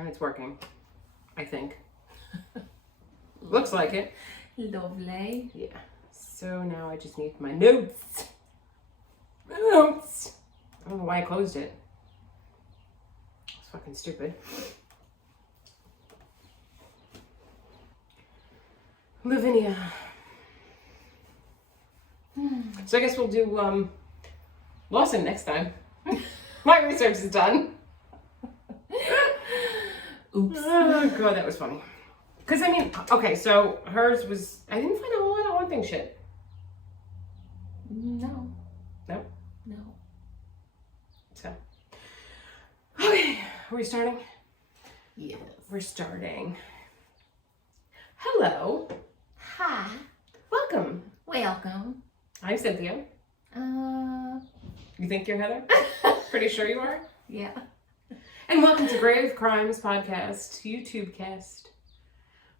And it's working, I think. Looks like it. Lovely. Yeah. So now I just need my notes. My notes. I don't know why I closed it. It's fucking stupid. Lavinia. So I guess we'll do Lawson next time. My research is done. Oops. Oh god, that was funny. Because I mean, okay, so hers was, I didn't find a whole lot of haunting shit. No. No? No. So. Okay, are we starting? Yes. We're starting. Hello. Hi. Welcome. Welcome. I'm Cynthia. You think you're Heather? Pretty sure you are. Yeah. And welcome to Grave Crimes Podcast, YouTube cast.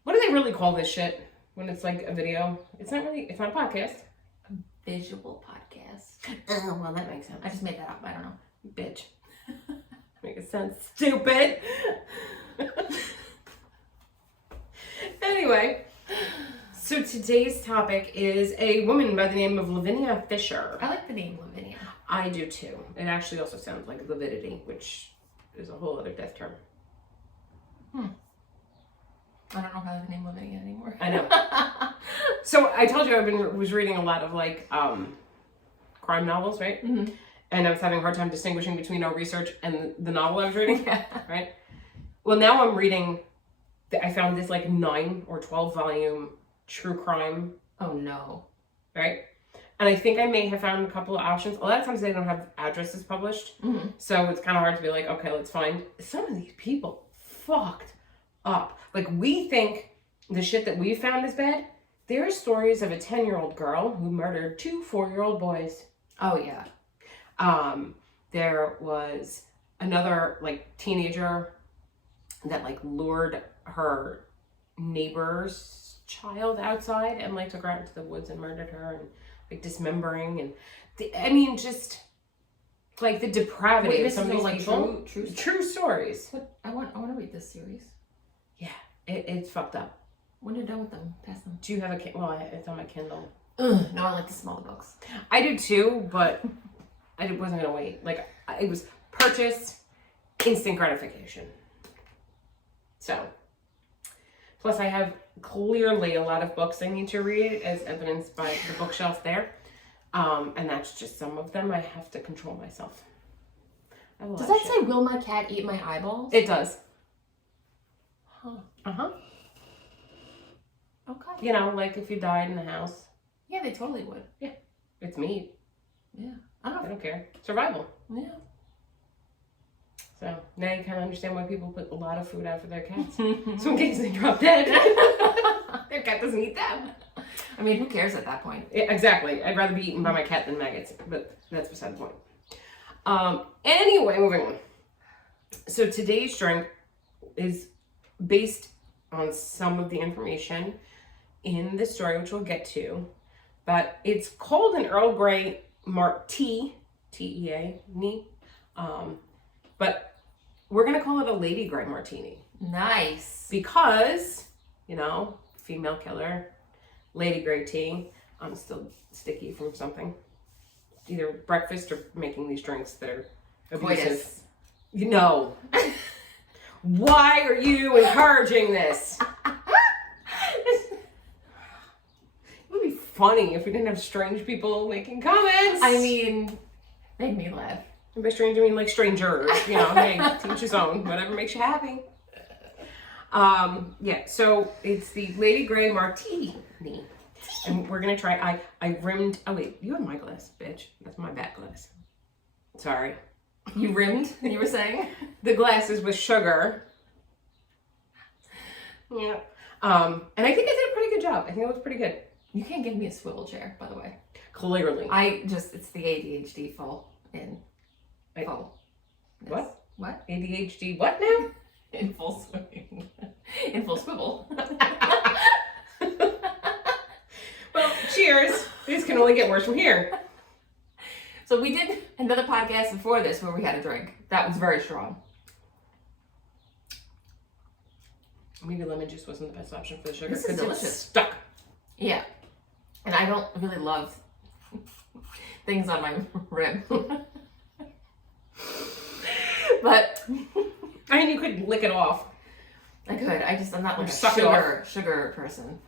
What do they really call this shit when it's like a video? It's not a podcast. A visual podcast. Oh, well, that makes sense. I just made that up. I don't know. Bitch. Makes sense. Stupid. Anyway, so today's topic is a woman by the name of Lavinia Fisher. I like the name Lavinia. I do too. It actually also sounds like lividity, which is a whole other death term. I don't know if I like the name Lavinia anymore. I know. So I told you I was reading a lot of like crime novels, right? Mm-hmm. And I was having a hard time distinguishing between our research and the novel I was reading. Yeah. Right? Well, now I'm reading, I found this like 9 or 12 volume true crime. Oh no. Right? And I think I may have found a couple of options. A lot of times they don't have addresses published. Mm-hmm. So it's kind of hard to be like, okay, let's find. Some of these people fucked up. Like, we think the shit that we found is bad. There are stories of a 10-year-old girl who murdered 2 4-year-old boys. Oh yeah. There was another like teenager that like lured her neighbor's child outside and like took her out into the woods and murdered her and like dismembering and just like the depravity Wait, of some of these like people. true stories. What? I want to read this series. Yeah, it's fucked up. When you're done with them, pass them. Do you have a well? It's on my Kindle. No, I like the smaller books. I do too, but I wasn't gonna wait. Like, it was purchase, instant gratification. So, plus I have clearly a lot of books I need to read, as evidenced by the bookshelf there. And that's just some of them. I have to control myself. Does that say, "Will my cat eat my eyeballs"? It does. Huh. Uh-huh. Okay. You know, like if you died in the house. Yeah, they totally would. Yeah. It's meat. Yeah. I don't care. Survival. Yeah. So now you kind of understand why people put a lot of food out for their cats. So in case they drop dead, their cat doesn't eat them. I mean, who cares at that point? Yeah, exactly. I'd rather be eaten by my cat than maggots, but that's beside the point. Anyway, moving on. So today's drink is based on some of the information in the story, which we'll get to. But it's called an Earl Grey Tea, T-E-A, but we're going to call it a Lady Grey Martini. Nice. Because, you know, female killer, Lady Grey tea. I'm still sticky from something. Either breakfast or making these drinks that are abusive. Coitus. You know. Why are you encouraging this? It would be funny if we didn't have strange people making comments. I mean, make me laugh. And by strange, I mean like strangers. You know, hey, to each his own. Whatever makes you happy. Yeah, so it's the Lady Grey Martini. And we're going to try, I rimmed, oh wait, you have my glass, bitch. That's my back glass. Sorry. You rimmed, you were saying? The glass is with sugar. Yeah. And I think I did a pretty good job. I think it was pretty good. You can't give me a swivel chair, by the way. Clearly. It's the ADHD full in full. What? What? ADHD what now? In full swing. In full swivel. Well, cheers. This can only get worse from here. So we did another podcast before this where we had a drink. That was very strong. Maybe lemon juice wasn't the best option for the sugar. This is delicious. It's stuck. Yeah. And I don't really love things on my rib. But I mean, you could lick it off. I could. I'm not like a Suck it sugar person.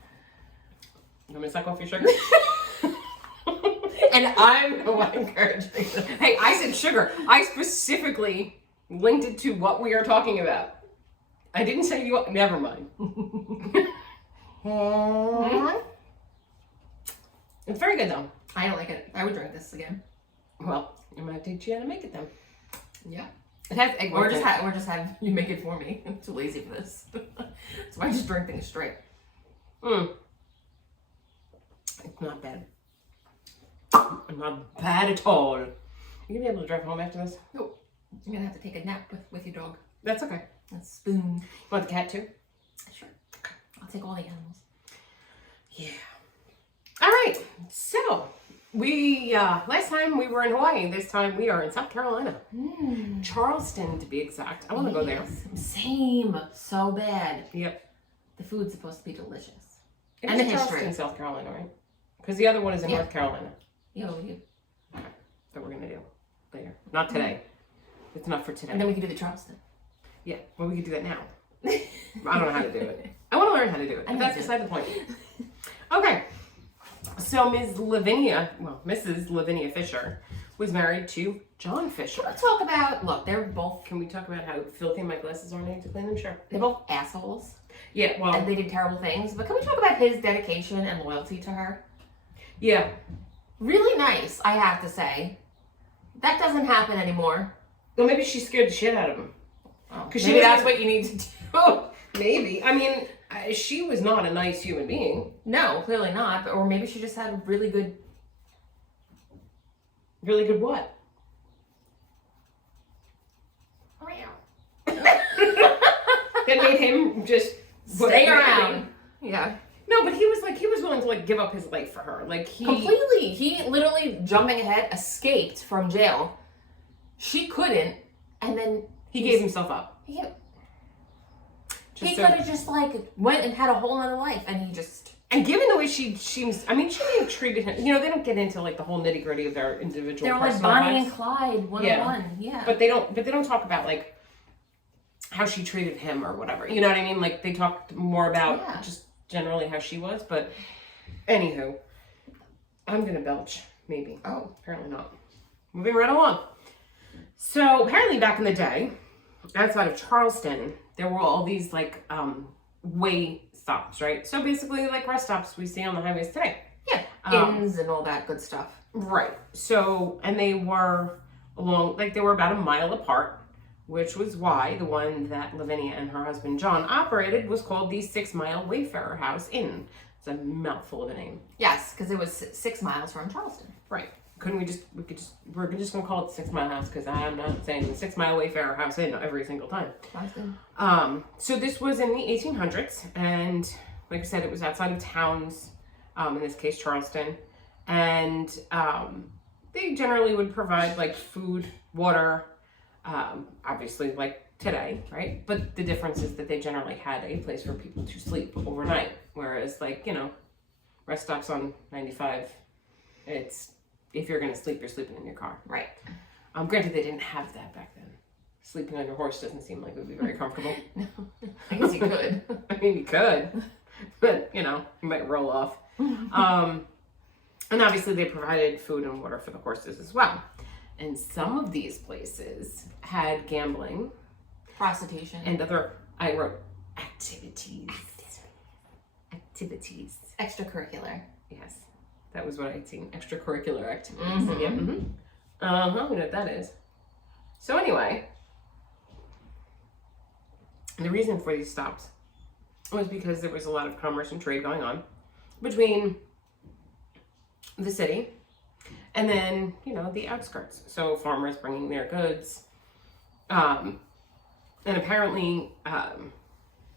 You want me to suck off your sugar? And I'm the one encouraging this. Hey, I said sugar. I specifically linked it to what we are talking about. I didn't say you. Never mind. It's very good though. I don't like it. I would drink this again. Well, I'm gonna teach you how to make it then. Yeah. It has egg Or white. just have you make it for me. I'm too lazy for this. So I just drink things straight. It's not bad. Not bad at all. You gonna be able to drive home after this? Nope. I'm gonna have to take a nap with your dog. That's okay. A spoon. You want the cat too? Sure. I'll take all the animals. Yeah. All right. So we last time we were in Hawaii. This time we are in South Carolina, Charleston to be exact. I want to go there. Same. So bad. Yep. The food's supposed to be delicious. And And the the history. Charleston, South Carolina, right? Because the other one is in North Carolina. You. Okay. That we're gonna do later. Not today. It's not for today. And then we can do the Charleston. Yeah. Well, we could do that now. I don't know how to do it. I want to learn how to do it. But that's beside the point. Okay. So Mrs. Lavinia Fisher was married to John Fisher. Let's talk about, look, they're both, Can we talk about how filthy my glasses are and I need to clean them? Sure. they're both assholes. Yeah, well. And they did terrible things. But can we talk about his dedication and loyalty to her? Yeah. Really nice, I have to say. That doesn't happen anymore. Well, maybe she scared the shit out of him. Because she was that's like- what you need to do. Maybe. I mean, she was not a nice human being. No, clearly not. Or maybe she just had really good... Really good what? That made him just Stay around. Yeah. No, but he was willing to give up his life for her. Completely. He literally, jumping ahead, escaped from jail. She couldn't, and then he gave himself up. He Just could have just went and had a whole other life, and he just... And given the way she seems, I mean, she may have treated him. You know, they don't get into the whole nitty gritty of their individual. They were like personal Bonnie lives. and Clyde, one-on-one. Yeah. But they don't talk about how she treated him or whatever. You know what I mean? They talked more about just generally how she was. But anywho, I'm gonna belch. Maybe. Oh, apparently not. Moving right along. So apparently back in the day, outside of Charleston, there were all these way stops, right? So basically rest stops we see on the highways today. yeah. Inns and all that good stuff. Right. So, and they were they were about a mile apart, which was why the one that Lavinia and her husband John operated was called the 6 Mile Wayfarer House Inn. It's a mouthful of a name. Yes, because it was 6 miles from Charleston. Right. We're just going to call it the 6 Mile House because I'm not saying the 6 Mile Wayfarer House Inn every single time. Sounds good. So this was in the 1800s, and like I said, it was outside of towns, in this case, Charleston, and they generally would provide food, water, obviously today, right? But the difference is that they generally had a place for people to sleep overnight, whereas rest stops on 95, it's if you're going to sleep, you're sleeping in your car. Right. Granted, they didn't have that back then. Sleeping on your horse doesn't seem like it would be very comfortable. No, I guess you could. I mean, you could, but you might roll off. And obviously they provided food and water for the horses as well. And some of these places had gambling, Prostitution. and other, I wrote activities. Activities. Extracurricular. Yes. That was what I'd seen. Extracurricular activities. Mhm. Yep. Mm-hmm. I know what that is. So anyway, the reason for these stops was because there was a lot of commerce and trade going on between the city and then, the outskirts. So farmers bringing their goods. And apparently, there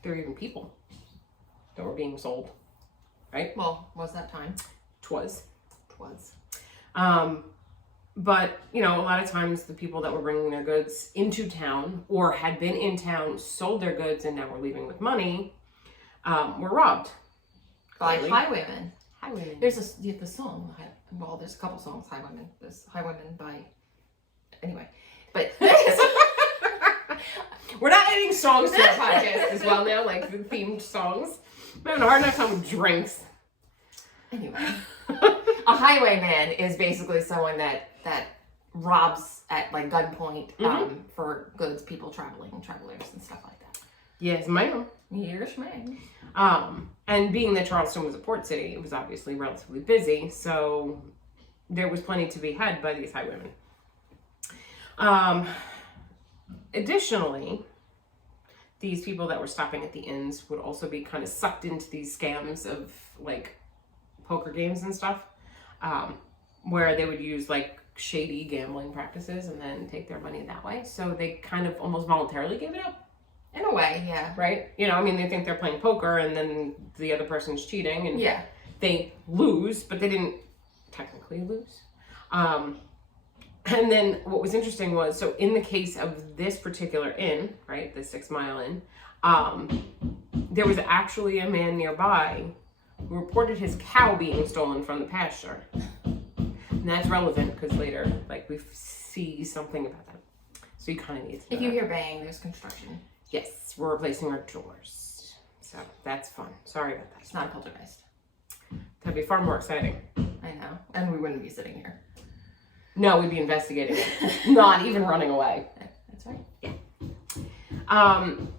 were even people that were being sold, right? Well, was that time? Twas. Twas. But, a lot of times the people that were bringing their goods into town or had been in town sold their goods and now were leaving with money. were robbed. By Really? highwaymen. Highwaymen. There's the song. Well, there's a couple songs, Highwaymen. There's Highwaymen by... Anyway. But... We're not adding songs to our podcast as well now, like the themed songs. I'm having a hard enough time with drinks. Anyway. A highwayman is basically someone that robs at like gunpoint for goods, travelers and stuff like that. Yes, ma'am. Yes, ma'am. And being that Charleston was a port city, it was obviously relatively busy, so there was plenty to be had by these highwaymen. Additionally, these people that were stopping at the inns would also be kind of sucked into these scams of like poker games and stuff, where they would use like shady gambling practices and then take their money that way. So they kind of almost voluntarily gave it up. In a way, yeah. Right? You know, I mean, they think they're playing poker and then the other person's cheating and yeah. they lose, but they didn't technically lose. And then what was interesting was, so in the case of this particular inn, right, the 6 Mile Inn, there was actually a man nearby who reported his cow being stolen from the pasture. And that's relevant because later, like, we see something about that. So you kind of need to know If you hear bang, there's construction. Yes, we're replacing our doors. So that's fun. Sorry about that. It's not a poltergeist. That'd be far more exciting. I know. And we wouldn't be sitting here. No, we'd be investigating it. Not even running away. That's right. Yeah.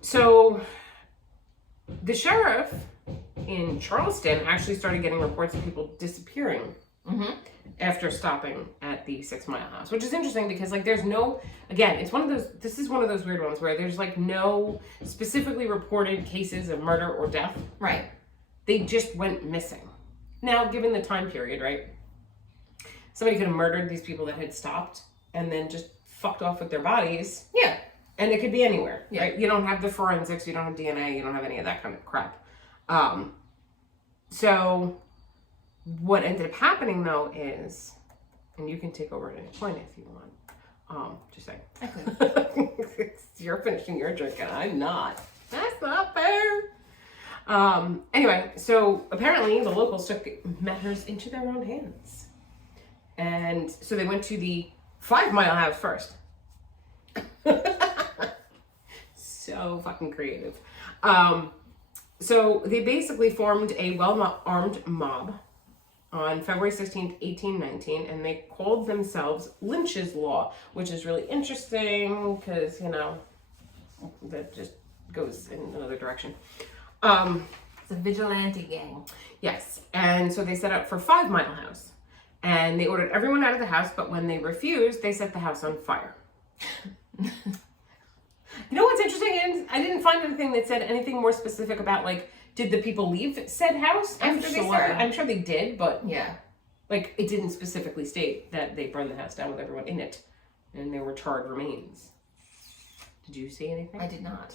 So the sheriff in Charleston actually started getting reports of people disappearing after stopping at the 6 Mile House, which is interesting because like there's no, again, this is one of those weird ones where there's like no specifically reported cases of murder or death. Right. They just went missing. Now, given the time period, right? Somebody could have murdered these people that had stopped and then just fucked off with their bodies. Yeah. And it could be anywhere, yeah. right? You don't have the forensics, you don't have DNA, you don't have any of that kind of crap. So what ended up happening though is, and you can take over at any point if you want. Just saying. I could. You're finishing your drink and I'm not. That's not fair. Anyway, so apparently the locals took matters into their own hands. And so they went to the 5 Mile House first. So fucking creative. So they basically formed a well-armed mob on February 16th, 1819, and they called themselves Lynch's Law, which is really interesting because, you know, that just goes in another direction. It's a vigilante gang. Yes, and so they set up for 5 Mile House. And they ordered everyone out of the house, but when they refused, they set the house on fire. You know what's interesting? And I didn't find anything that said anything more specific about, like, did the people leave said house after they said it? I'm sure they did, but yeah, like, it didn't specifically state that they burned the house down with everyone in it. And there were charred remains. Did you see anything? I did not.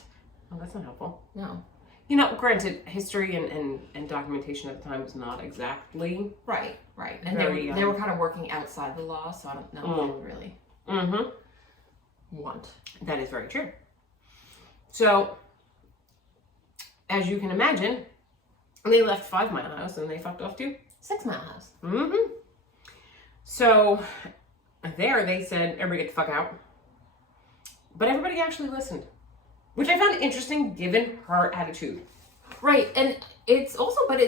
Oh, that's not helpful. No. You know, granted, history and documentation at the time was not exactly right. And very, they were kind of working outside the law, so I don't know if they would really want. That is very true. So, as you can imagine, they left 5 Mile House and they fucked off to 6 Mile House. So, there they said, everybody get the fuck out. But everybody actually listened. Which I found interesting given her attitude. Right, and it's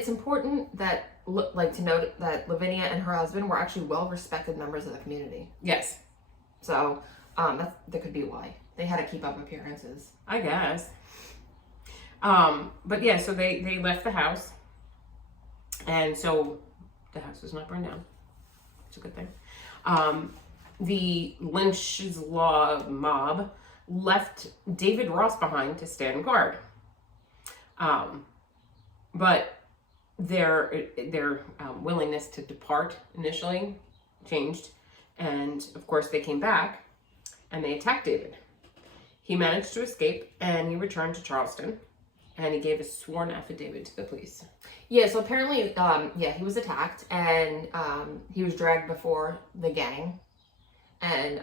important that, like, to note that Lavinia and her husband were actually well-respected members of the community. Yes. So, that could be why. They had to keep up appearances. I guess. But yeah, so they left the house. And so the house was not burned down. It's a good thing. The Lynch's Law mob left David Ross behind to stand guard. But their willingness to depart initially changed. And of course they came back and they attacked David. He managed to escape and he returned to Charleston and he gave a sworn affidavit to the police. Yeah, so apparently, he was attacked and he was dragged before the gang. And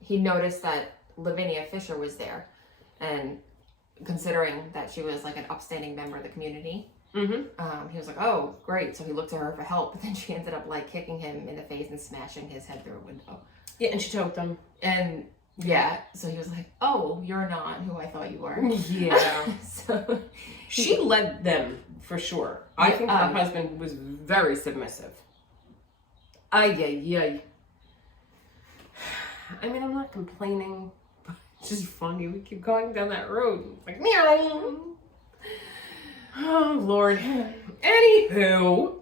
he noticed that Lavinia Fisher was there. And considering that she was like an upstanding member of the community. Mm-hmm. He was like, oh, great. So he looked to her for help, but then she ended up like kicking him in the face and smashing his head through a window. Yeah, and she choked him. And yeah, so he was like, oh, you're not who I thought you were. Yeah. So she led them for sure. I think her husband was very submissive. Ay. I mean, I'm not complaining, but it's just funny. We keep going down that road. It's like, meow. Oh, Lord. Anywho.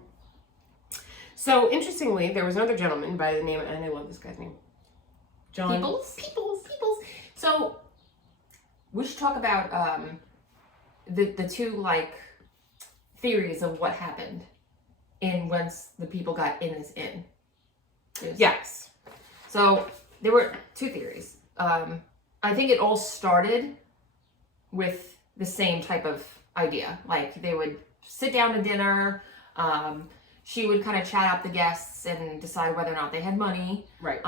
So, interestingly, there was another gentleman by the name, and I love this guy's name. John. Peoples. So, we should talk about the two, like, theories of what happened once the people got in this inn. Yes. So, there were two theories. I think it all started with the same type of idea. Like, they would sit down to dinner. She would kind of chat up the guests and decide whether or not they had money. Right.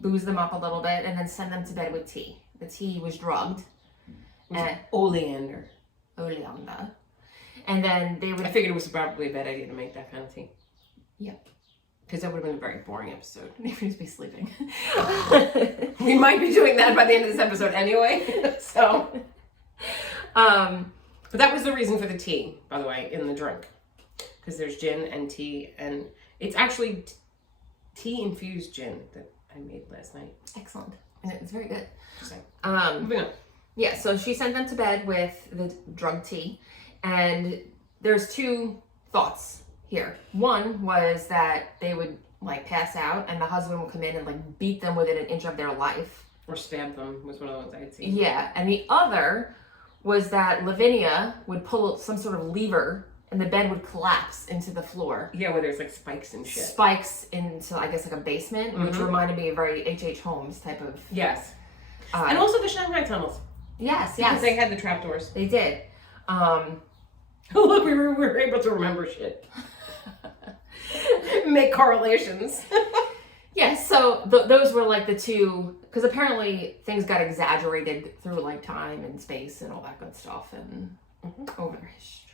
Booze them up a little bit, and then send them to bed with tea. The tea was drugged. And Oleander. And then they would... I figured it was probably a bad idea to make that kind of tea. Yeah. Because that would have been a very boring episode. They would just be sleeping. We might be doing that by the end of this episode anyway. So... but that was the reason for the tea, by the way, in the drink. Because there's gin and tea, and it's actually tea-infused gin that I made last night. Excellent. And it's very good. Moving on. Yeah, so she sent them to bed with the drug tea, and there's two thoughts here. One was that they would, like, pass out, and the husband would come in and, like, beat them within an inch of their life. Or stab them was one of the ones I had seen. Yeah, and the other was that Lavinia would pull some sort of lever and the bed would collapse into the floor. Yeah, where there's like spikes and shit. Spikes into, I guess, like a basement, which reminded me of very H.H. Holmes type of... Yes. And also the Shanghai tunnels. Yes. Because they had the trapdoors. They did. Look, we were able to remember shit. Make correlations. Yeah, so those were like the two, because apparently things got exaggerated through like time and space and all that good stuff, and over history.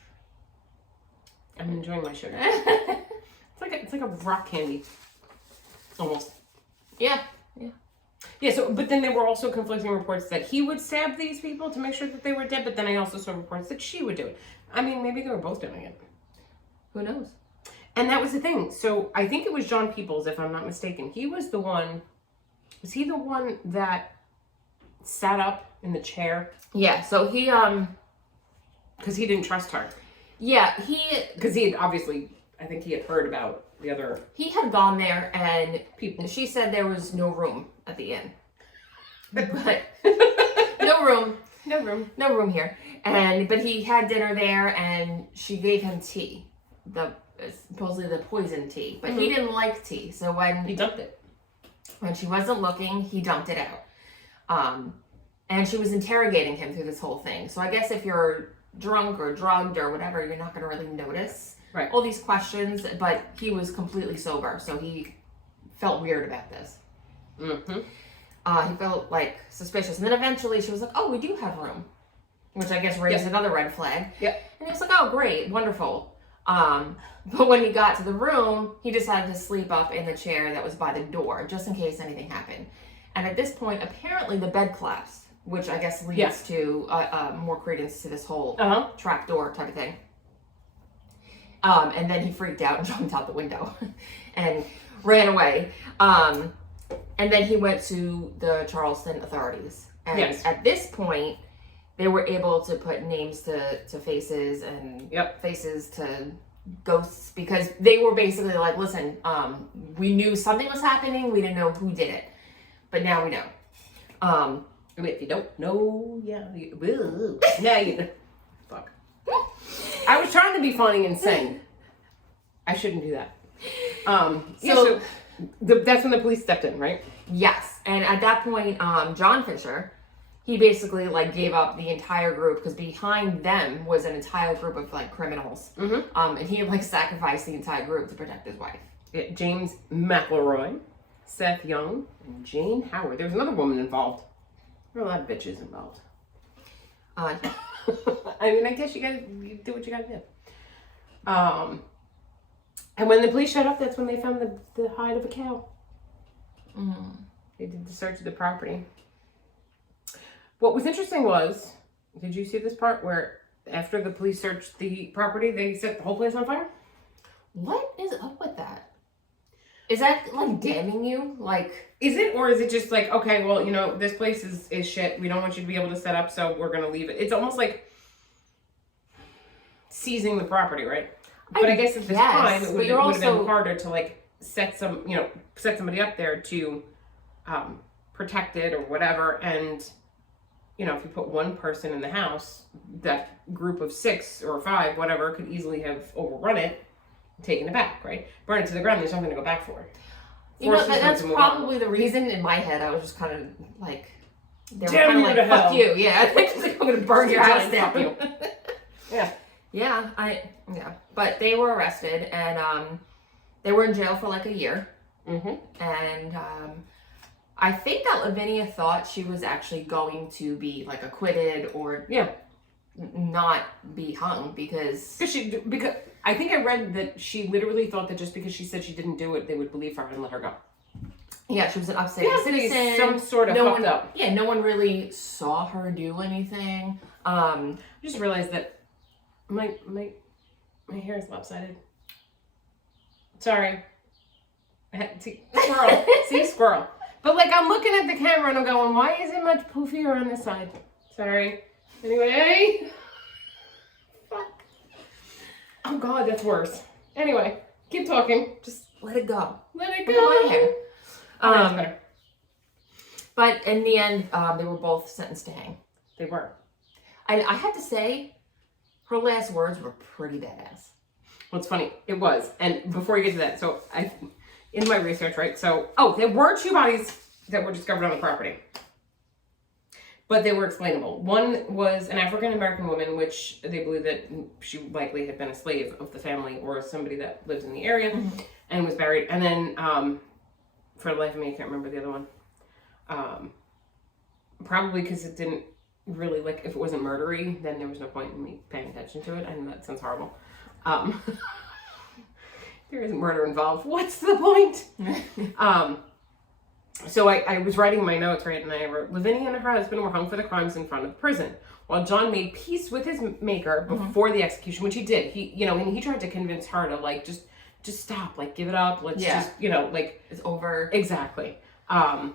I'm enjoying my sugar. It's like a rock candy, almost. Yeah. Yeah. So, but then there were also conflicting reports that he would stab these people to make sure that they were dead. But then I also saw reports that she would do it. I mean, maybe they were both doing it. Who knows? And that was the thing. So I think it was John Peoples, if I'm not mistaken. He was the one. Was he the one that sat up in the chair? Yeah. So he because he didn't trust her. Yeah, because he had obviously, I think he had heard about the other. He had gone there, and people. She said there was no room at the inn, but no room here. But he had dinner there, and she gave him tea, supposedly the poison tea. But he didn't like tea, so when he dumped it, when she wasn't looking, he dumped it out. And she was interrogating him through this whole thing. So I guess if you're drunk or drugged or whatever, you're not going to really notice all these questions, but he was completely sober, so he felt weird about this. He felt like suspicious, and then eventually she was like, oh, we do have room, which I guess raised another red flag. And he was like, oh, great, wonderful. But when he got to the room, he decided to sleep up in the chair that was by the door, just in case anything happened. And at this point, apparently the bed collapsed, which I guess leads to more credence to this whole trapdoor type of thing. And then he freaked out and jumped out the window and ran away. And then he went to the Charleston authorities. And at this point, they were able to put names to faces and faces to ghosts, because they were basically like, listen, we knew something was happening. We didn't know who did it. But now we know. If you don't know, now you know. Fuck. I was trying to be funny and sing. I shouldn't do that. So that's when the police stepped in, right? Yes. And at that point, John Fisher, he basically like gave up the entire group, because behind them was an entire group of like criminals. And he like sacrificed the entire group to protect his wife. James McElroy, Seth Young, and Jane Howard. There was another woman involved. There were a lot of bitches involved. Yeah. I mean, I guess you do what you gotta do. And when the police showed up, that's when they found the hide of a cow. They did the search of the property. What was interesting was, did you see this part where after the police searched the property, they set the whole place on fire? What is up with that? Is that like damning you? Like, is it, or is it just like, okay, well, you know, this place is shit. We don't want you to be able to set up, so we're gonna leave it. It's almost like seizing the property, right? But I guess at this time, it would have been harder to like set somebody up there to protect it or whatever. And you know, if you put one person in the house, that group of 6 or 5, whatever, could easily have overrun it, taken it back, right? Burn it to the ground. There's nothing to go back for. You know, that's probably the reason. In my head, I was just kind of like, they were kind of like, fuck you. Yeah, I'm going to burn your house down. You. Yeah. Yeah. But they were arrested, and they were in jail for like a year. And I think that Lavinia thought she was actually going to be like acquitted or not be hung because I think I read that she literally thought that just because she said she didn't do it, they would believe her and let her go. Yeah, she was an upstanding citizen. Some sort of fucked up. Yeah, no one really saw her do anything. I just realized that my hair is lopsided. Sorry. Squirrel. See, squirrel. But like I'm looking at the camera and I'm going, why is it much poofier on this side? Sorry. Anyway. Fuck. Oh God, that's worse. Anyway, keep talking. Just let it go. Let it go. But in the end, they were both sentenced to hang. They were. I had to say, her last words were pretty badass. Well, it's funny. It was. And before you get to that, so in my research, right? So, there were 2 bodies that were discovered on the property. But they were explainable. One was an African-American woman, which they believe that she likely had been a slave of the family or somebody that lived in the area and was buried. And then, for the life of me, I can't remember the other one. Probably because it didn't really, like, if it wasn't murdery, then there was no point in me paying attention to it. And that sounds horrible. There isn't murder involved. What's the point? So I was writing my notes, right, and I wrote, Lavinia and her husband were hung for the crimes in front of the prison, while John made peace with his maker before the execution, which he did. He tried to convince her to, like, just stop, like, give it up. Let's just, like, it's over. Exactly. I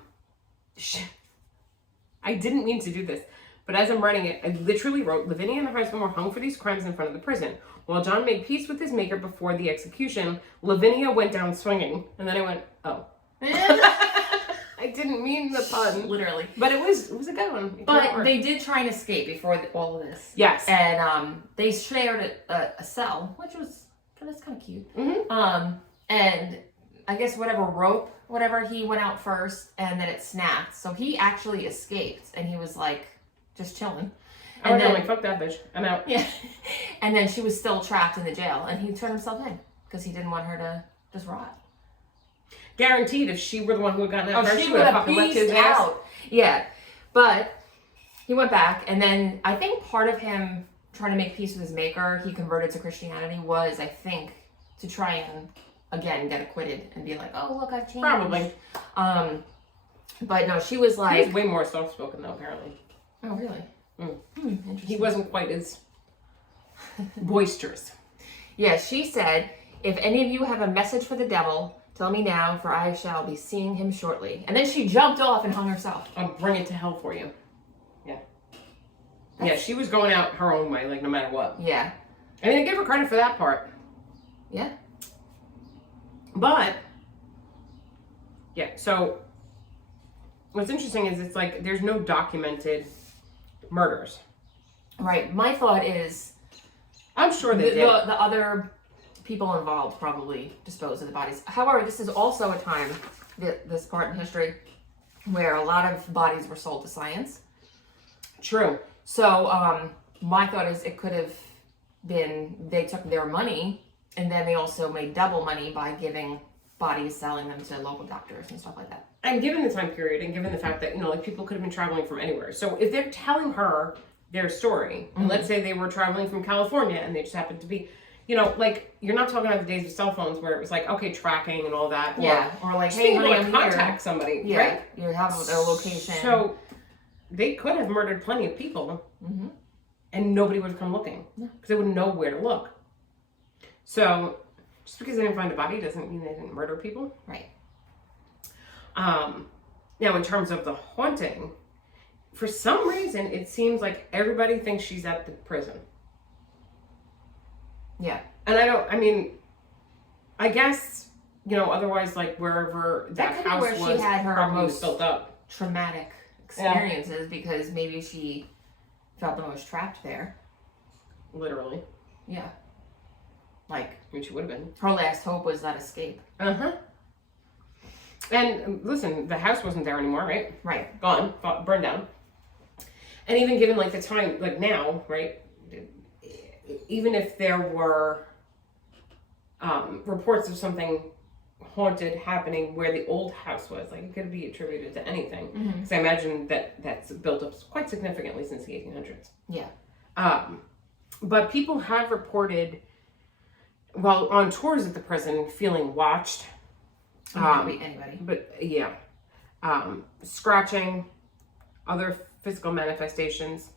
didn't mean to do this, but as I'm writing it, I literally wrote, Lavinia and her husband were hung for these crimes in front of the prison. While John made peace with his maker before the execution, Lavinia went down swinging. And then I went, oh. I didn't mean the pun. Literally. But it was a good one. But they did try and escape before all of this. Yes. And they shared a cell, which was kind of cute. And I guess whatever, he went out first, and then it snapped. So he actually escaped, and he was like, just chilling. And then, like, fuck that bitch. I'm out. Yeah. And then she was still trapped in the jail, and he turned himself in because he didn't want her to just rot. Guaranteed, if she were the one who had gotten out first, she would have fucking left his ass. Yeah. But he went back, and then I think part of him trying to make peace with his maker, he converted to Christianity, was, I think, to try and, again, get acquitted and be like, oh, look, I've changed. Probably. But no, she was like... He's way more soft-spoken, though, apparently. Oh, really? Interesting. He wasn't quite as boisterous. Yeah, she said, if any of you have a message for the devil, tell me now, for I shall be seeing him shortly. And then she jumped off and hung herself. I'll bring it to hell for you. Yeah. Yeah, she was going out her own way, like, no matter what. Yeah. I mean, I give her credit for that part. Yeah. But, yeah, so what's interesting is it's like there's no documented murders. Right. My thought is... I'm sure they did. The other people involved probably disposed of the bodies. However, this is also a time, this part in history, where a lot of bodies were sold to science. True. So my thought is it could have been they took their money and then they also made double money by giving bodies, selling them to local doctors and stuff like that. And given the time period and given the fact that, like, people could have been traveling from anywhere. So if they're telling her their story. And let's say they were traveling from California and they just happened to be, you know, like, you're not talking about the days of cell phones where it was like, okay, tracking and all that. Or like, just hey, being able honey, to I'm contact here. somebody, Yeah, right? you have their location. So they could have murdered plenty of people, and nobody would have come looking because they wouldn't know where to look. So just because they didn't find a body doesn't mean they didn't murder people. Right. Now, in terms of the haunting, for some reason, it seems like everybody thinks she's at the prison. Yeah. And I guess, you know, otherwise, like, wherever that house where was, she had her probably was most built up. Traumatic experiences because maybe she felt the most trapped there. Literally. Yeah. Like, I mean, she would have been. Her last hope was that escape. Uh-huh. And listen, the house wasn't there anymore, right? Right. Gone, burned down. And even given like the time, like now, right? Even if there were reports of something haunted happening where the old house was, like, it could be attributed to anything. Because I imagine that that's built up quite significantly since the 1800s. Yeah. But people have reported while on tours at the prison feeling watched. Could be anybody. But yeah, scratching, other physical manifestations.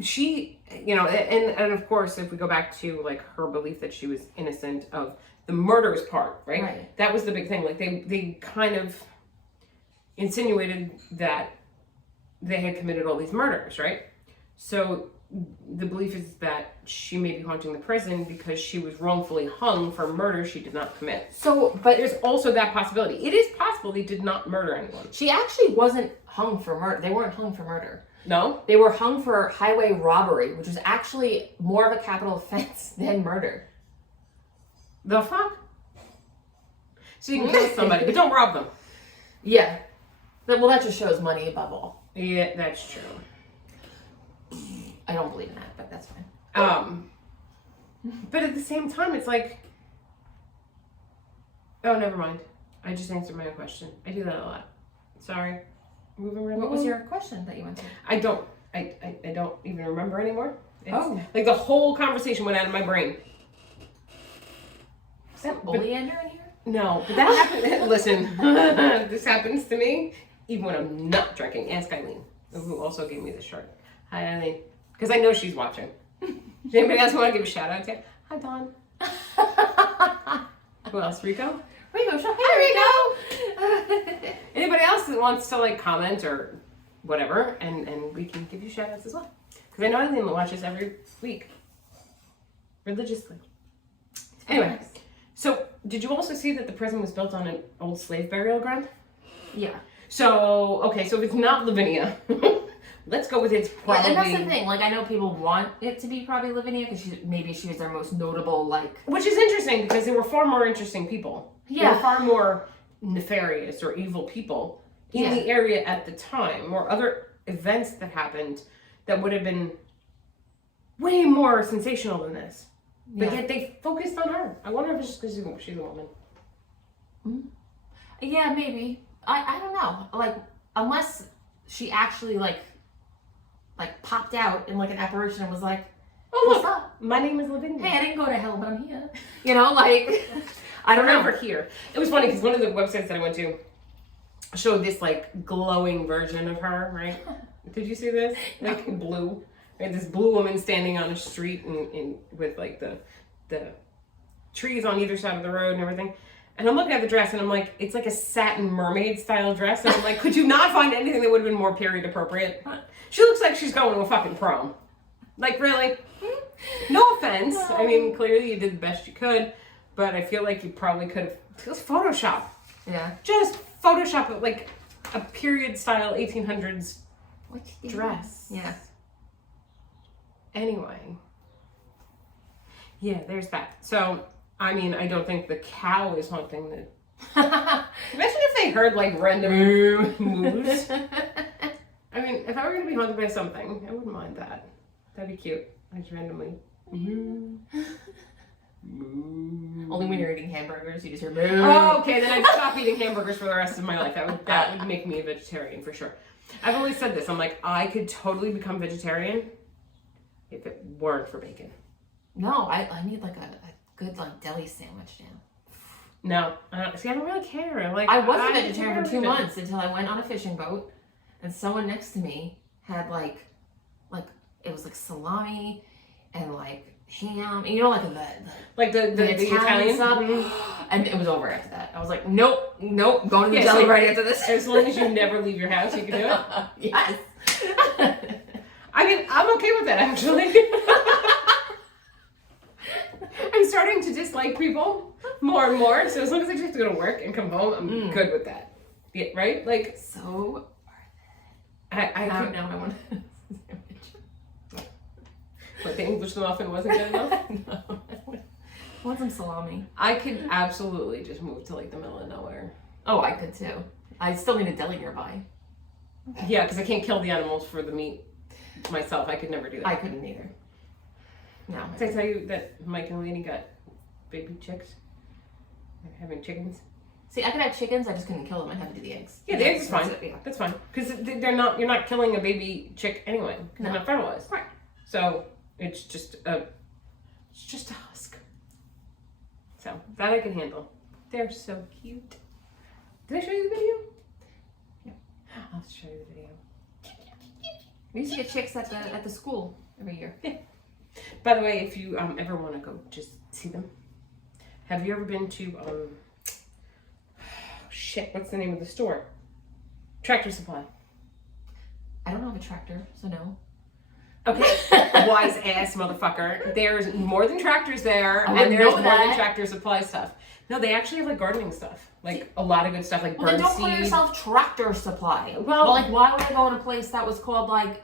She, you know, and of course, if we go back to like her belief that she was innocent of the murders part, right? That was the big thing. Like they kind of insinuated that they had committed all these murders, right? So the belief is that she may be haunting the prison because she was wrongfully hung for murder she did not commit. So, but there's also that possibility. It is possible they did not murder anyone. She actually wasn't hung for murder. They weren't hung for murder. No? They were hung for highway robbery, which was actually more of a capital offense than murder. The fuck? So you can kill somebody, but don't rob them. Yeah. Well, that just shows money above all. Yeah, that's true. I don't believe in that, but that's fine. But at the same time, it's like, oh, never mind. I just answered my own question. I do that a lot. Sorry. Moving right What along. was your question that you went to? I don't even remember anymore. Like the whole conversation went out of my brain. Is that oleander in here? No, but that happened. Listen, this happens to me even when I'm not drinking. Ask Eileen, who also gave me this shirt. Hi, Eileen. Because I know she's watching. Does anybody else want to give a shout out to? Hi, Dawn. Who else? Rico? Rico, hi, Rico. Anybody else that wants to like comment or whatever, and we can give you shout outs as well. Because I know Eileen watches every week. Religiously. Anyway, so did you also see that the prison was built on an old slave burial ground? Yeah. So, okay, so if it's not Lavinia, let's go with it's probably... Yeah, and that's the thing. Like, I know people want it to be probably Lavinia because maybe she was their most notable, like... Which is interesting because they were far more interesting people. Yeah. They were far more nefarious or evil people in the area at the time, or other events that happened that would have been way more sensational than this. But yet they focused on her. I wonder if it's just because she's a woman. Mm-hmm. Yeah, maybe. I don't know. Like, unless she actually, like popped out in, like, an apparition and was like, oh, what's look, up? My name is Lavinia. Hey, I didn't go to hell, but I'm here. You know, like, I don't know. Over here. It was funny because one of the websites that I went to showed this, like, glowing version of her, right? Did you see this? Like, blue. Right? This blue woman standing on a street and with, like, the trees on either side of the road and everything. And I'm looking at the dress and I'm like, it's like a satin mermaid style dress. And I'm like, could you not find anything that would have been more period appropriate? She looks like she's going to a fucking prom. Like, really? No offense. I mean, clearly you did the best you could, but I feel like you probably could have just Photoshop. Yeah. Just Photoshop it like a period style 1800s dress. Yeah. Anyway. Yeah, there's that. So, I mean, I don't think the cow is haunting the... Imagine if they heard, like, random moves. I mean, if I were going to be haunted by something, I wouldn't mind that. That'd be cute. I just randomly... Moo. Only when you're eating hamburgers, you just hear moo. Oh, okay, then I'd stop eating hamburgers for the rest of my life. That would make me a vegetarian for sure. I've always said this. I'm like, I could totally become vegetarian if it weren't for bacon. No, I need like a good like deli sandwich now. No, see, I don't really care. Like, I was a vegetarian for 2 months until I went on a fishing boat, and someone next to me had like it was like salami and like ham, and you know, like the Italian stuff, and it was over after that. I was like, nope, going to the deli right after this. As long as you never leave your house, you can do it. Yes. I mean, I'm okay with that actually. I'm starting to dislike people more and more. So as long as I just have to go to work and come home, I'm good with that. Yeah, right? Like, so I don't know. I want But the English muffin wasn't good enough? No. I want some salami. I could absolutely just move to like the middle of nowhere. Oh, I could too. I still need a deli nearby. Yeah, because I can't kill the animals for the meat myself. I could never do that. I couldn't either. No. Did I tell you that Mike and Lainey got baby chicks? They're having chickens. See, I could have chickens. I just couldn't kill them. I'd have to do the eggs. Yeah, the eggs is fine. Yeah. That's fine because they're not. You're not killing a baby chick anyway. They're not fertilized. Right. So it's just a husk. So that I can handle. They're so cute. Did I show you the video? Yeah. I'll show you the video. We used to get chicks at the school every year. Yeah. By the way, if you ever want to go just see them, have you ever been to what's the name of the store? Tractor Supply. I don't have a tractor, so no. Okay, wise ass motherfucker. There's more than tractors there, and there's more than Tractor Supply stuff. No, they actually have like gardening stuff, like a lot of good stuff, like bird then don't seed. call yourself Tractor Supply. Well, like, why would I go in a place that was called like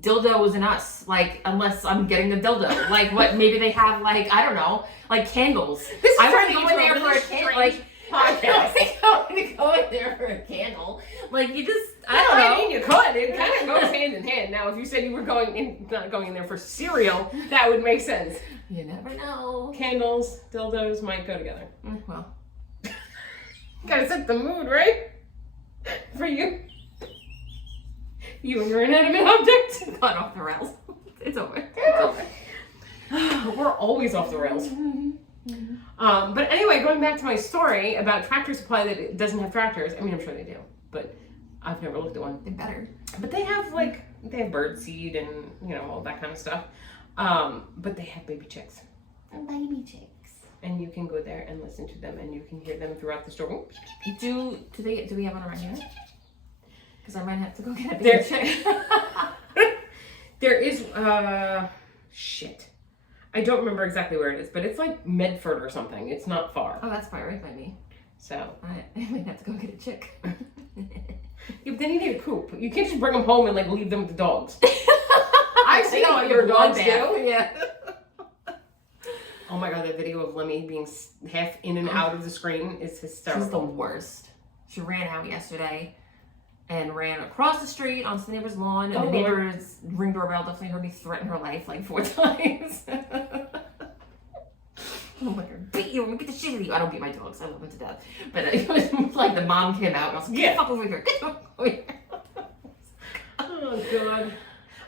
Dildos and Us? Like, unless I'm getting the dildo. Like, what? Maybe they have like, I don't know, like candles. I wouldn't go in there for a candle. Like, podcast. I wouldn't go in there for a candle. Like, you just, I don't know. I mean, you could. It kind of goes hand in hand. Now, if you said you were not going in there for cereal, that would make sense. You never know. Candles, dildos might go together. Well, gotta set the mood, right? For you. You and your inanimate object. got off the rails. It's over. We're always off the rails. But anyway, going back to my story about Tractor Supply that doesn't have tractors. I mean, I'm sure they do, but I've never looked at one. They're better. But they have bird seed and, you know, all that kind of stuff. But they have baby chicks. Baby chicks. And you can go there and listen to them, and you can hear them throughout the store. Do we have one around here? Because I might have to go get a baby chick. There is shit. I don't remember exactly where it is, but it's like Medford or something. It's not far. Oh, that's far right by me. So I might have to go get a chick. Yeah, but then you need a coop. You can't just bring them home and like leave them with the dogs. I've seen what your dogs do. Yeah. Oh my god, that video of Lemmy being half in and out of the screen is hysterical. She's the worst. She ran out yesterday and ran across the street onto the neighbor's lawn, and the neighbor's ring doorbell definitely heard me threaten her life like 4 times. I'm like, I'm beat you, I'm gonna get the shit out of you. I don't beat my dogs, I love them to death. But it was like the mom came out and I was like, get the fuck over here, get the fuck over here. Oh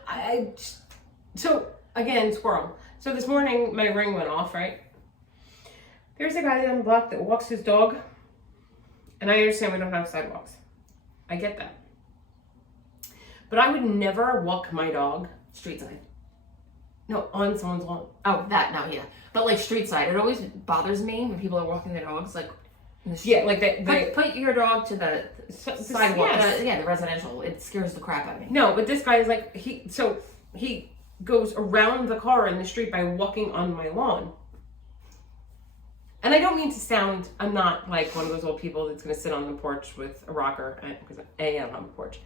god. So again, squirrel. So this morning my ring went off, right? There's a guy down the block that walks his dog, and I understand we don't have sidewalks. I get that. But I would never walk my dog Street side. no, on someone's lawn. Oh, that, no, yeah. But like street side, it always bothers me when people are walking their dogs like in the street. Yeah, like they Put your dog to the sidewalk. Yes. The residential. It scares the crap out of me. No, but this guy is like, he goes around the car in the street by walking on my lawn. And I don't mean to sound, I'm not like one of those old people that's going to sit on the porch with a rocker, because I don't have a porch.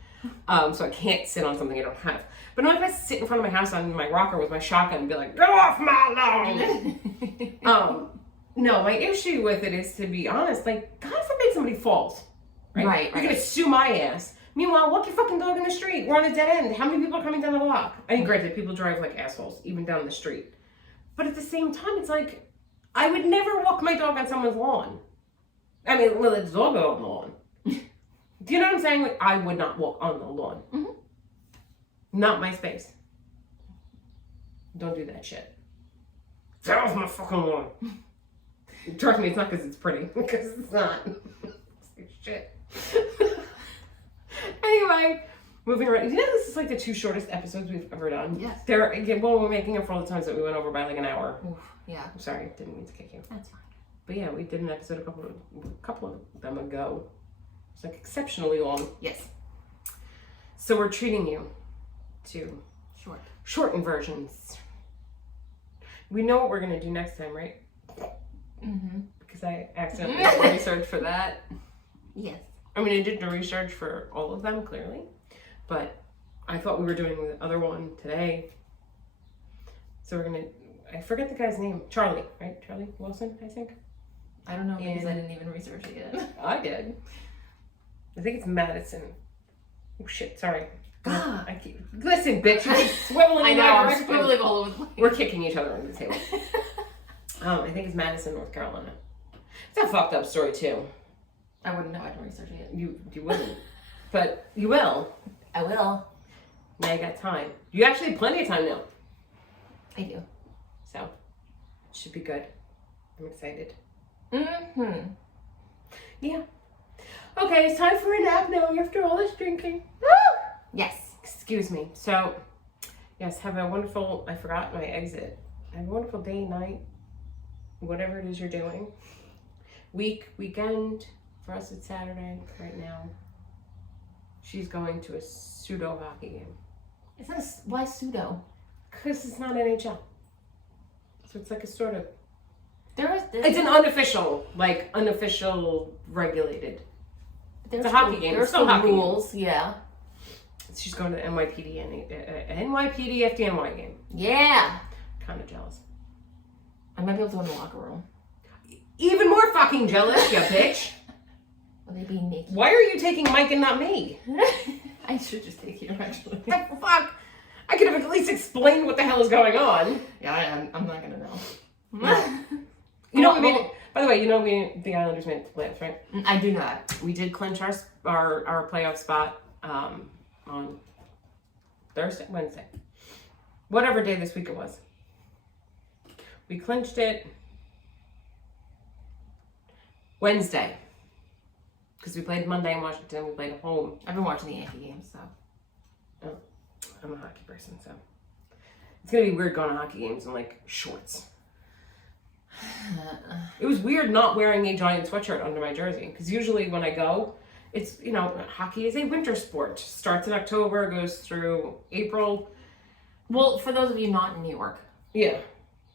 So I can't sit on something I don't have. But not if I sit in front of my house on my rocker with my shotgun and be like, get off my lawn! No, my issue with it is, to be honest, like, God forbid somebody falls. Right. You're going to sue my ass. Meanwhile, walk your fucking dog in the street. We're on a dead end. How many people are coming down the block? I mean, granted, people drive like assholes, even down the street. But at the same time, it's like, I would never walk my dog on someone's lawn. I mean, let the dog go on the lawn. Do you know what I'm saying? Like, I would not walk on the lawn. Mm-hmm. Not my space. Don't do that shit. Get off my fucking lawn. Trust me, it's not because it's pretty. Because it's not. It's like shit. Anyway, moving around. You know this is like the 2 shortest episodes we've ever done? Yes. We're making up for all the times that we went over by like an hour. Oof, yeah. I'm sorry, didn't mean to kick you. That's fine. But yeah, we did an episode a couple of them ago. It's like exceptionally long. Yes. So we're treating you to shortened versions. We know what we're gonna do next time, right? Mm-hmm. Because I accidentally did research for that. Yes. I mean, I did the research for all of them, clearly. But I thought we were doing the other one today. So we're gonna, I forget the guy's name. Charlie, right? Charlie Wilson, I think. I don't know because I didn't even research it yet. I did. I think it's Madison. Oh shit, sorry. Ah. I keep, listen, bitch, you're swiveling I in know, my I'm direction. swiveling all over the place. We're kicking each other under the table. I think it's Madison, North Carolina. It's a fucked up story too. I wouldn't know. I didn't research it. You wouldn't, but you will. I will. Now you got time. You actually have plenty of time now. I do. So, it should be good. I'm excited. Mm-hmm. Yeah. Okay, it's time for a nap now after all this drinking. Yes. Excuse me. So, yes, have a wonderful, I forgot my exit. Have a wonderful day, night, whatever it is you're doing. Weekend. For us, it's Saturday right now. She's going to a pseudo hockey game. Is that why pseudo? Because it's not NHL. So it's like a sort of... It's an unofficial regulated. It's a hockey game. There's still some hockey rules, yeah. She's going to the NYPD FDNY game. Yeah. Kind of jealous. I might be able to go in the locker room. Even more fucking jealous, you bitch. Will they be naked? Why are you taking Mike and not me? I should just take you, actually. What the fuck? I could have at least explained what the hell is going on. Yeah, I'm not gonna know. No. You know, by the way, the Islanders made it to playoffs, right? I do not. We did clinch our playoff spot on Wednesday. Whatever day this week it was. We clinched it Wednesday. Because we played Monday in Washington, we played at home. I've been watching the Yankee games, so. Oh, I'm a hockey person, so. It's going to be weird going to hockey games in, like, shorts. It was weird not wearing a giant sweatshirt under my jersey. Because usually when I go, it's, hockey is a winter sport. Starts in October, goes through April. Well, for those of you not in New York. Yeah.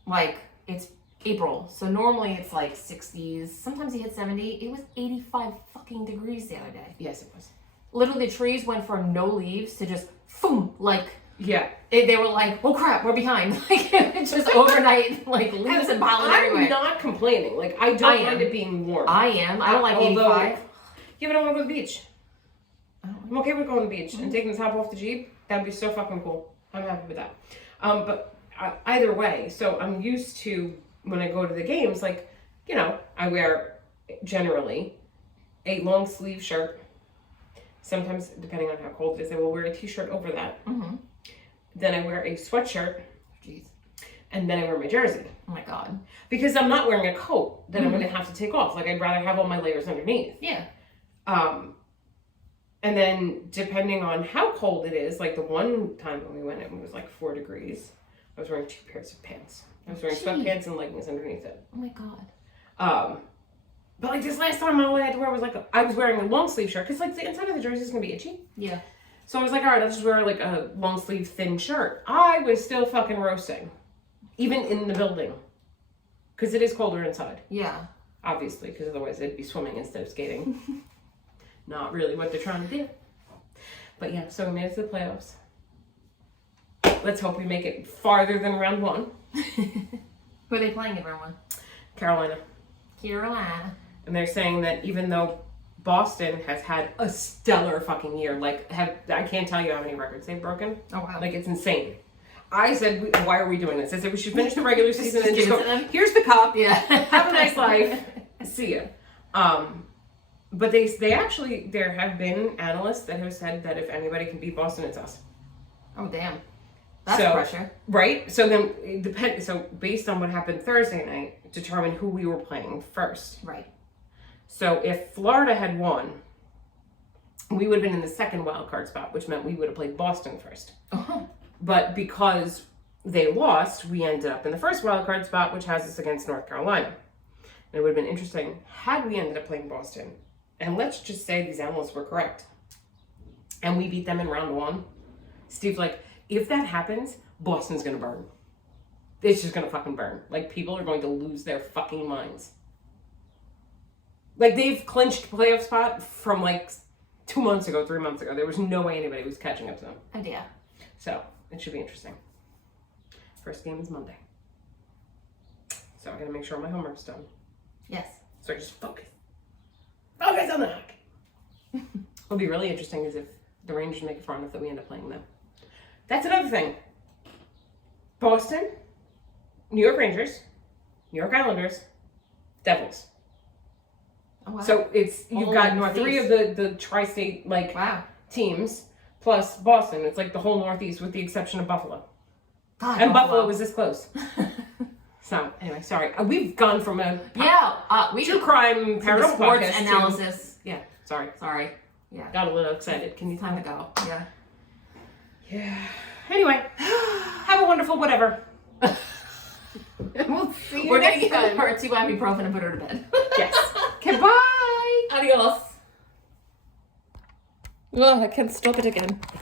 Like, it's April, so normally it's like 60s. Sometimes you hit 70. It was 85 fucking degrees the other day. Yes, it was. Literally, the trees went from no leaves to just boom, like. Yeah. They were like, oh crap, we're behind. Like, it's just overnight, like leaves and pollen everywhere. I'm not complaining. Like, I don't mind it being warm. I am. I don't like 85. Yeah, but I want to go to the beach. I'm okay with going to the beach and taking the top off the Jeep. That'd be so fucking cool. I'm happy with that. But either way, so I'm used to when I go to the games, like, I wear generally a long sleeve shirt. Sometimes, depending on how cold it is, I will wear a t-shirt over that. Mm-hmm. Then I wear a sweatshirt. Jeez. And then I wear my jersey. Oh my God. Because I'm not wearing a coat that I'm going to have to take off. Like, I'd rather have all my layers underneath. Yeah. And then depending on how cold it is, like the one time when we went, it was like 4 degrees. I was wearing 2 pairs of pants. I was wearing sweatpants and leggings underneath it. Oh my God. But like this last time, all I had to wear was I was wearing a long sleeve shirt because like the inside of the jersey is gonna be itchy. Yeah. So I was like, all right, I'll just wear like a long sleeve thin shirt. I was still fucking roasting, even in the building, because it is colder inside. Yeah. Obviously, because otherwise they'd be swimming instead of skating. Not really what they're trying to do. But yeah, so we made it to the playoffs. Let's hope we make it farther than round 1. Who are they playing in round 1? Carolina. And they're saying that even though Boston has had a stellar fucking year, I can't tell you how many records they've broken. Oh wow. Like, it's insane. I said, why are we doing this? I said we should finish the regular season and just give it go, to them? here's the cup. Yeah. Have a nice life. See ya. But they actually, there have been analysts that have said that if anybody can beat Boston, it's us. Oh, damn. That's pressure. Right? So then, so based on what happened Thursday night, determine who we were playing first. Right. So if Florida had won, we would have been in the second wild card spot, which meant we would have played Boston first. Uh-huh. But because they lost, we ended up in the first wild card spot, which has us against North Carolina. And it would have been interesting had we ended up playing Boston. And let's just say these analysts were correct. And we beat them in round one. Steve's like, if that happens, Boston's going to burn. It's just going to fucking burn. Like, people are going to lose their fucking minds. Like, they've clinched playoff spot from, like, 2 months ago, 3 months ago. There was no way anybody was catching up to them. Idea. So, it should be interesting. First game is Monday. So, I got to make sure my homework's done. Yes. So, just focus. Focus on the hockey. What'll be really interesting is if the Rangers make it far enough that we end up playing them. That's another thing. Boston, New York Rangers, New York Islanders, Devils. Oh, wow. So it's you've got Northeast. 3 of the tri-state teams plus Boston. It's like the whole Northeast with the exception of Buffalo. God, and Buffalo was this close. So anyway, sorry. We've gone from a true crime paranormal sports podcast analysis. Sorry. Yeah. Got a little excited. Can you Time to go. Yeah. Yeah. Anyway, have a wonderful whatever. We'll see you We're next time. We're going to give her 2 ibuprofen and put her to bed. Yes. Okay, bye. Adios. Oh, I can't stop it again.